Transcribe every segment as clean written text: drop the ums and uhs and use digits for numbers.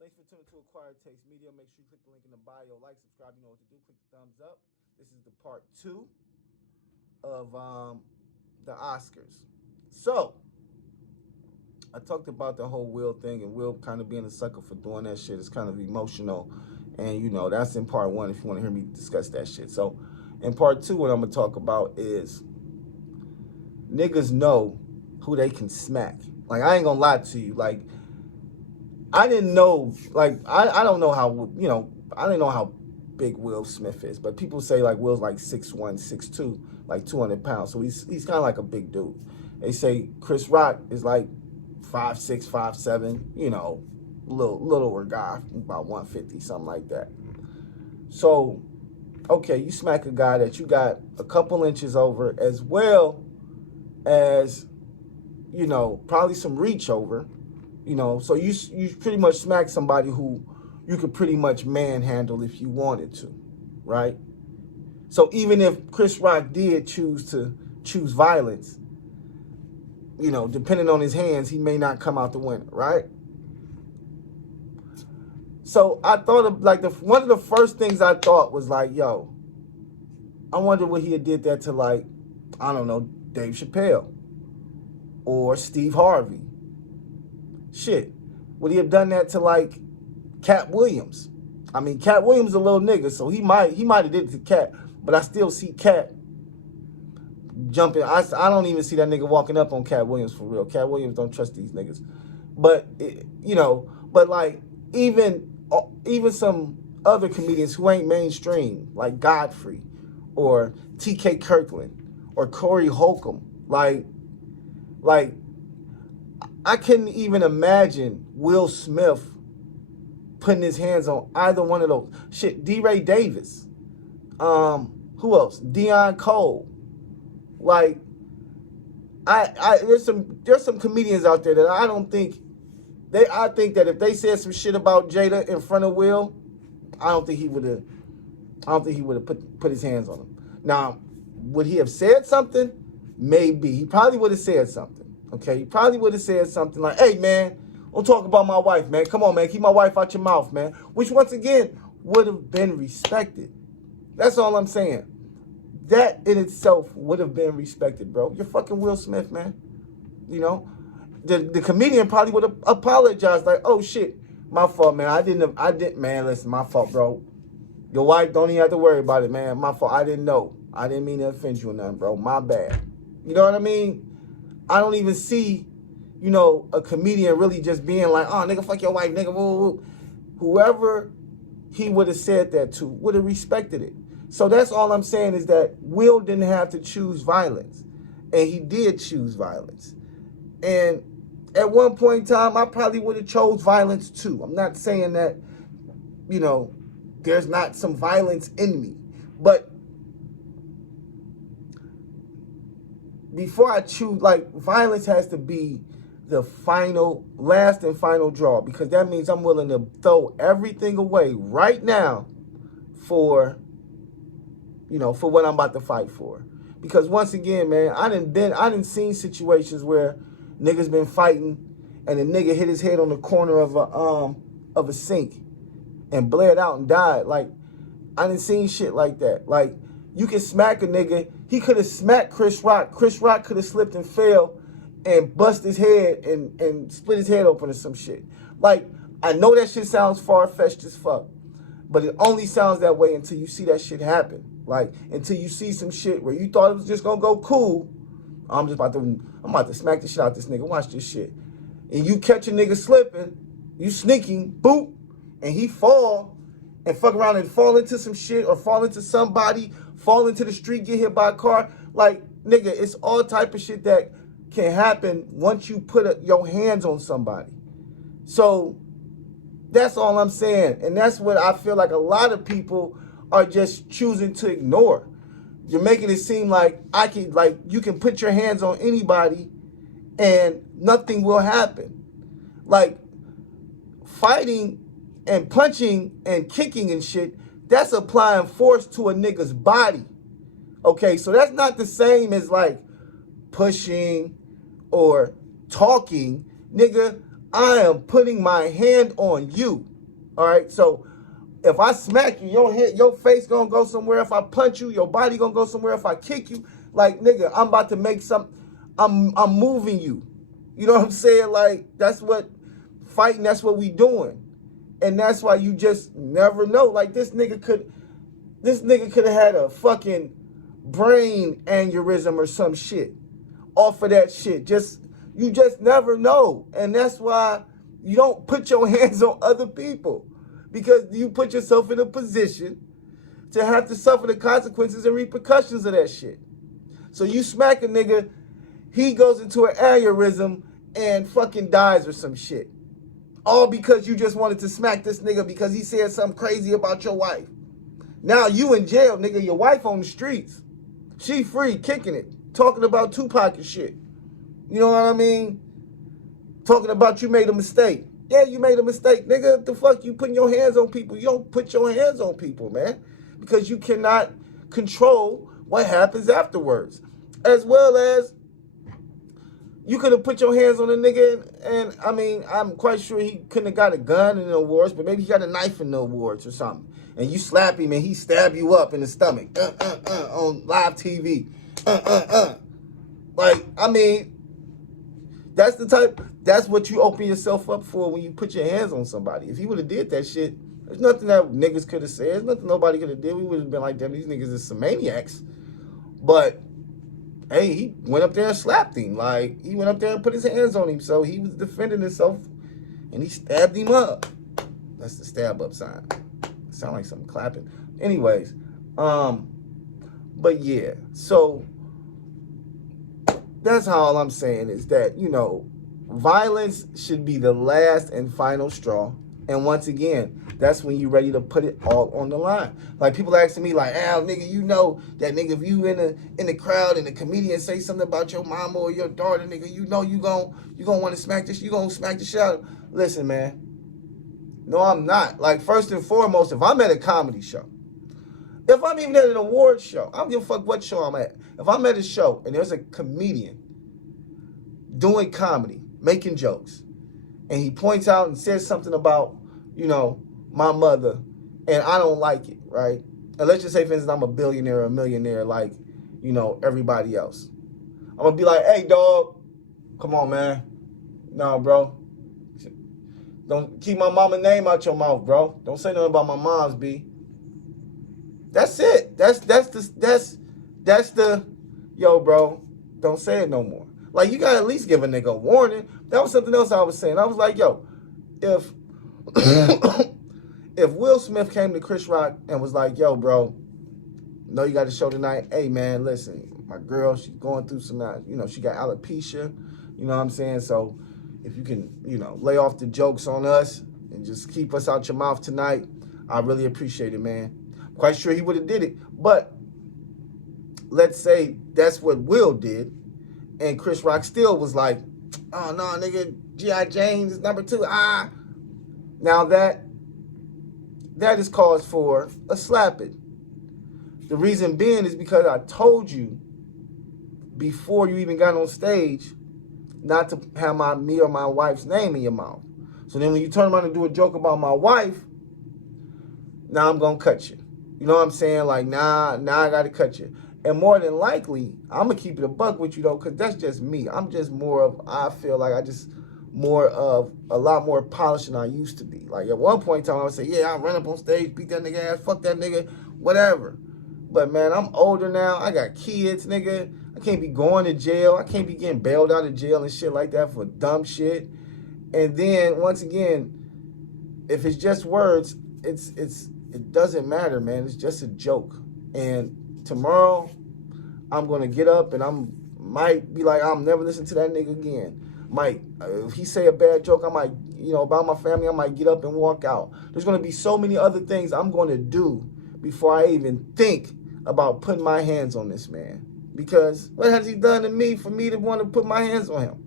Thanks for tuning to Acquired Taste Media. Make sure you click the link in the bio, like, subscribe. You know what to do. Click the thumbs up. This is the part 2 of the Oscars. So, I talked about the whole Will thing and Will kind of being a sucker for doing that shit. It's kind of emotional. And, you know, that's in part 1 if you want to hear me discuss that shit. So, in part 2, what I'm going to talk about is niggas know who they can smack. Like, I ain't going to lie to you. Like, I didn't know, like, I don't know how, you know, I didn't know how big Will Smith is. But people say, like, Will's like 6'1", 6'2", like 200 pounds. So he's kind of like a big dude. They say Chris Rock is like 5'6", 5'7", you know, littler guy, about 150, something like that. So, okay, you smack a guy that you got a couple inches over, as well as, you know, probably some reach over, you know. So you pretty much smack somebody who you could pretty much manhandle if you wanted to, right? So even if Chris Rock did choose violence, you know, depending on his hands, he may not come out the winner, right? So I thought of, like, one of the first things I thought was like, yo, I wonder what he had did that to, like, I don't know, Dave Chappelle or Steve Harvey. Shit, would he have done that to, like, Cat Williams? I mean, Cat Williams is a little nigga, so he might have did it to Cat, but I still see Cat jumping. I don't even see that nigga walking up on Cat Williams for real. Cat Williams don't trust these niggas. But, you know, but like even some other comedians who ain't mainstream, like Godfrey or T.K. Kirkland or Corey Holcomb, like I couldn't even imagine Will Smith putting his hands on either one of those. Shit, D. Ray Davis. Who else? Deion Cole. Like, there's some comedians out there that I think that if they said some shit about Jada in front of Will, I don't think he would have put his hands on him. Now, would he have said something? Maybe. He probably would have said something. Okay? He probably would have said something like, hey, man, don't talk about my wife, man. Come on, man. Keep my wife out your mouth, man. Which, once again, would have been respected. That's all I'm saying. That in itself would have been respected, bro. You're fucking Will Smith, man. You know? The comedian probably would have apologized, like, oh, shit, my fault, man. I didn't, man, listen, my fault, bro. Your wife, don't even have to worry about it, man. My fault. I didn't know. I didn't mean to offend you or nothing, bro. My bad. You know what I mean? I don't even see, you know, a comedian really just being like, oh, nigga, fuck your wife, nigga, woo, woo. Whoever he would have said that to would have respected it. So that's all I'm saying, is that Will didn't have to choose violence. And he did choose violence. And at one point in time, I probably would have chose violence too. I'm not saying that, you know, there's not some violence in me. But before I choose, like, violence has to be the last and final draw. Because that means I'm willing to throw everything away right now for, you know, for what I'm about to fight for. Because once again, man, I done seen situations where niggas been fighting and a nigga hit his head on the corner of a sink and bled out and died. Like, I done seen shit like that. Like, you can smack a nigga. He could have smacked Chris Rock. Chris Rock could have slipped and fell and bust his head and split his head open or some shit. Like, I know that shit sounds far-fetched as fuck, but it only sounds that way until you see that shit happen. Like, until you see some shit where you thought it was just gonna go cool. I'm about to smack the shit out this nigga. Watch this shit. And you catch a nigga slipping, you sneaking, boop, and he fall and fuck around and fall into some shit or fall into somebody, fall into the street, get hit by a car. Like, nigga, it's all type of shit that can happen once you put your hands on somebody. So that's all I'm saying. And that's what I feel like a lot of people are just choosing to ignore. You're making it seem like you can put your hands on anybody and nothing will happen. Like, fighting and punching and kicking and shit, that's applying force to a nigga's body. Okay, so that's not the same as like pushing or talking. Nigga, I am putting my hand on you. All right, so if I smack you, your face gonna go somewhere. If I punch you, your body gonna go somewhere. If I kick you, like nigga, I'm about to make I'm moving you. You know what I'm saying? Like that's what fighting. That's what we doing, and that's why you just never know. Like this nigga could have had a fucking brain aneurysm or some shit off of that shit. You just never know, and that's why you don't put your hands on other people. Because you put yourself in a position to have to suffer the consequences and repercussions of that shit. So you smack a nigga, he goes into an aneurysm and fucking dies or some shit. All because you just wanted to smack this nigga because he said something crazy about your wife. Now you in jail, nigga, your wife on the streets. She free, kicking it, talking about Tupac and shit. You know what I mean? Talking about you made a mistake. Yeah, you made a mistake. Nigga, what the fuck? You putting your hands on people. You don't put your hands on people, man. Because you cannot control what happens afterwards. As well as you could have put your hands on a nigga and I mean, I'm quite sure he couldn't have got a gun in the awards, but maybe he got a knife in the awards or something. And you slap him and he stab you up in the stomach on live TV. Like, I mean, that's what you open yourself up for when you put your hands on somebody. If he would have did that shit, there's nothing that niggas could have said. There's nothing nobody could have did. We would have been like, damn, these niggas is some maniacs. But, hey, he went up there and slapped him. Like, he went up there and put his hands on him. So he was defending himself, and he stabbed him up. That's the stab up sign. It sound like something clapping. Anyways, but yeah, so that's all I'm saying is that, you know, violence should be the last and final straw. And once again, that's when you're ready to put it all on the line. Like people asking me like, "Al, nigga, you know that nigga if you in the crowd and the comedian say something about your mama or your daughter, nigga, you know you gonna want to smack this, you gonna smack the shit out." Listen, man. No, I'm not. Like first and foremost, if I'm at a comedy show, if I'm even at an award show, I don't give a fuck what show I'm at. If I'm at a show and there's a comedian doing comedy, making jokes, and he points out and says something about, you know, my mother, and I don't like it, right? And let's just say, for instance, I'm a billionaire or a millionaire like, you know, everybody else. I'm going to be like, hey, dog, come on, man. No, bro. Don't keep my mama's name out your mouth, bro. Don't say nothing about my mom's, B. That's it. That's the, yo, bro, don't say it no more. Like, you got to at least give a nigga a warning. That was something else I was saying. I was like, yo, if if Will Smith came to Chris Rock and was like, yo, bro, know you got a show tonight. Hey, man, listen, my girl, she's going through some, you know, she got alopecia. You know what I'm saying? So if you can, you know, lay off the jokes on us and just keep us out your mouth tonight, I really appreciate it, man. I'm quite sure he would have did it. But let's say that's what Will did. And Chris Rock still was like, oh, no, nigga, G.I. Jane is number 2. Now that is cause for a slapping. The reason being is because I told you before you even got on stage not to have me or my wife's name in your mouth. So then when you turn around and do a joke about my wife, now I'm going to cut you. You know what I'm saying? Like, now I got to cut you. And more than likely, I'm going to keep it a buck with you, though, because that's just me. I'm just I feel like I just a lot more polished than I used to be. Like, at one point in time, I would say, yeah, I'll run up on stage, beat that nigga ass, fuck that nigga, whatever. But, man, I'm older now. I got kids, nigga. I can't be going to jail. I can't be getting bailed out of jail and shit like that for dumb shit. And then, once again, if it's just words, it doesn't matter, man. It's just a joke. And tomorrow, I'm going to get up and might be like, I'm never listening to that nigga again. If he say a bad joke, I might, you know, about my family, I might get up and walk out. There's going to be so many other things I'm going to do before I even think about putting my hands on this man. Because what has he done to me for me to want to put my hands on him?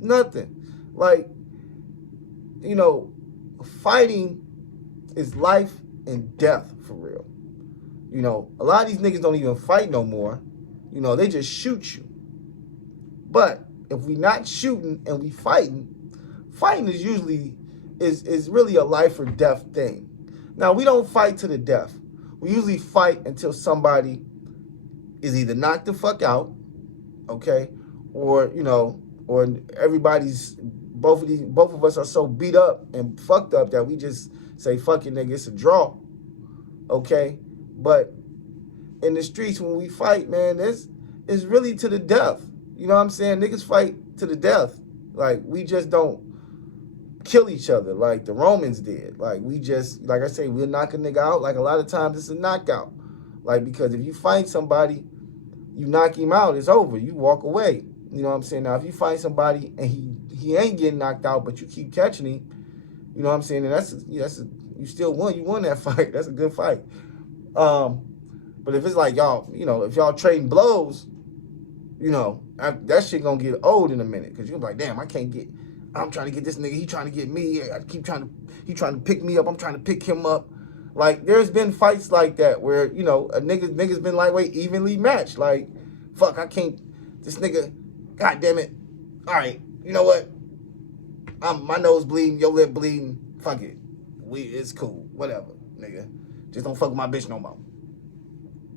Nothing. Like, you know, fighting is life and death for real. You know, a lot of these niggas don't even fight no more. You know, they just shoot you. But if we not shooting and we fighting is usually is really a life or death thing. Now, we don't fight to the death. We usually fight until somebody is either knocked the fuck out, okay, or or both of us are so beat up and fucked up that we just say, fuck it, nigga, it's a draw, okay? But in the streets, when we fight, man, it's really to the death. You know what I'm saying? Niggas fight to the death. Like, we just don't kill each other like the Romans did. Like, we just, like I say, we'll knock a nigga out. Like, a lot of times it's a knockout. Like, because if you fight somebody, you knock him out, it's over. You walk away. You know what I'm saying? Now, if you find somebody and he ain't getting knocked out, but you keep catching him, you know what I'm saying? And you still won. You won that fight. That's a good fight. But if it's like y'all, if y'all trading blows, that shit gonna get old in a minute. Cause you're like, damn, I'm trying to get this nigga. He trying to get me. He trying to pick me up. I'm trying to pick him up. Like, there's been fights like that where, a nigga's been lightweight evenly matched. Like, fuck, this nigga, god damn it. All right, you know what? My nose bleeding, your lip bleeding. Fuck it. It's cool. Whatever, nigga. Just don't fuck with my bitch no more.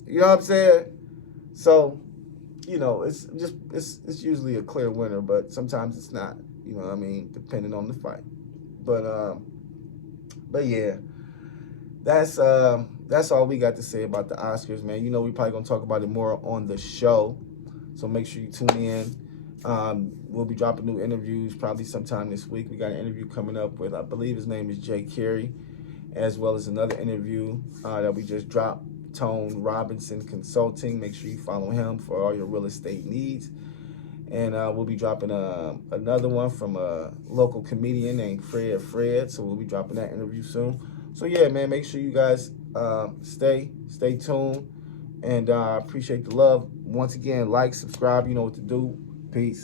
You know what I'm saying? So, it's usually a clear winner, but sometimes it's not. You know what I mean? Depending on the fight. But yeah. That's all we got to say about the Oscars, man. We probably gonna talk about it more on the show, so make sure you tune in. We'll be dropping new interviews probably sometime this week. We got an interview coming up with, I believe his name is Jay Carey, as well as another interview that we just dropped, Tone Robinson Consulting. Make sure you follow him for all your real estate needs. And we'll be dropping another one from a local comedian named Fred. So we'll be dropping that interview soon. So yeah, man, make sure you guys stay tuned, and appreciate the love. Once again, like, subscribe, you know what to do. Peace.